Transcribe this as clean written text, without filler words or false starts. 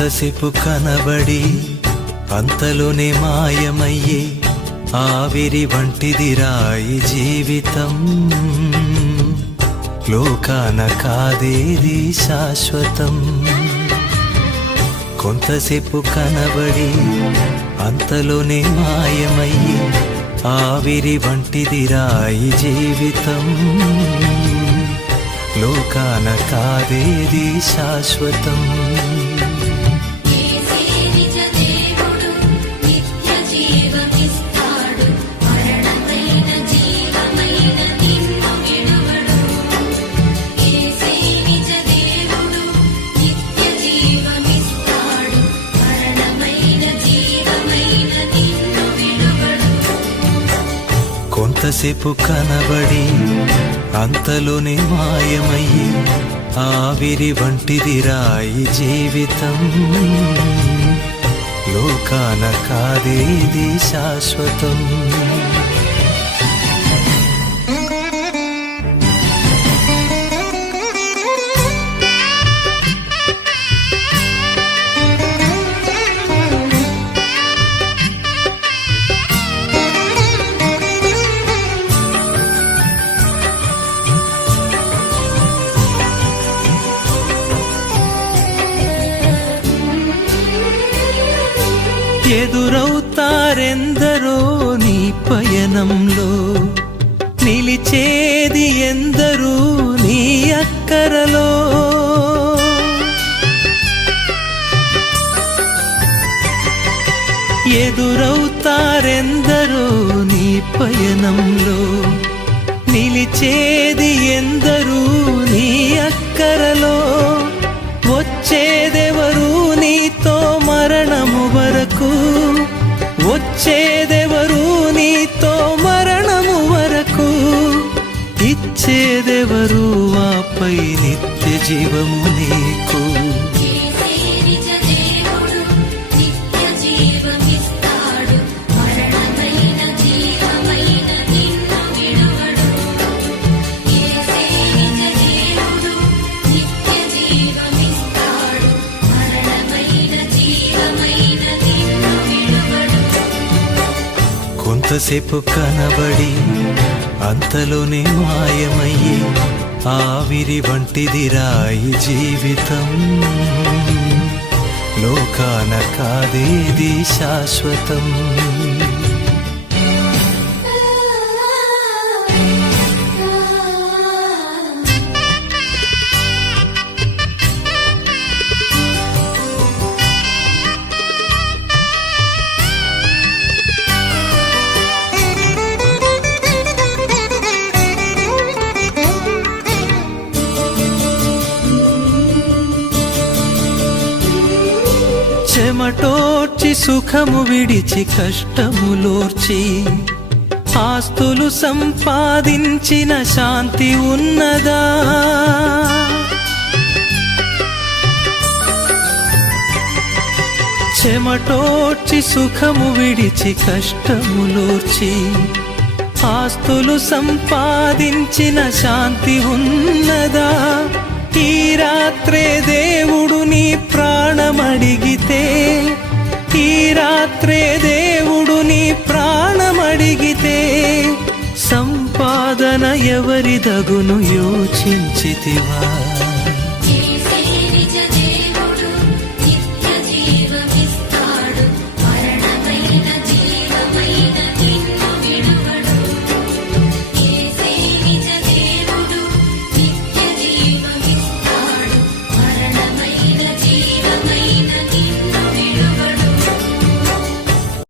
కొంతసేపు కనబడి అంతలోనే మాయమయ్యే ఆవిరి వంటిదిరా ఈ జీవితం. లోకాన కాదేది శాశ్వతం. కొంతసేపు కనబడి అంతలోనే మాయమయ్యే ఆవిరి వంటిదిరా ఈ జీవితం. లోకాన కాదేది శాశ్వతం. కొంతసేపు కనబడి అంతలోనే మాయమయ్యి ఆవిరి వంటిదిరా ఈ జీవితం. లోకాన కాదేది శాశ్వతం. ఎదురవుతారెందరో నీ పయనంలో, నిలిచేది ఎందరూ నీ అక్కరలో. ఎదురవుతారెందరో నీ పయనంలో, నిలిచేది ఎందరూ నీ అక్కరలో. వచ్చేదెవరు నీతో మరణము వరకు, వచ్చేదెవరు నీతో మరణము వరకు. ఇచ్చేదెవరు ఆపై నిత్య జీవము నీకు. కొంతసేపు కనబడి అంతలోనే మాయమయ్యి ఆవిరి వంటిదిరా ఈ జీవితం. లోకాన కాదేది శాశ్వతం. చెమటోర్చి సుఖము విడిచి కష్టములోర్చి, ఆస్తులు సంపాదించిన శాంతి ఉన్నదా. చెమటోర్చి సుఖము విడిచి కష్టములోర్చి, ఆస్తులు సంపాదించిన శాంతి ఉన్నదా. ఈ రాత్రే దేవుడు నీ ప్రాణమడిగితే, ఈ రాత్రే దేవుడు నీ ప్రాణమడిగితే, సంపాదన ఎవరిదగును యోచించితివా.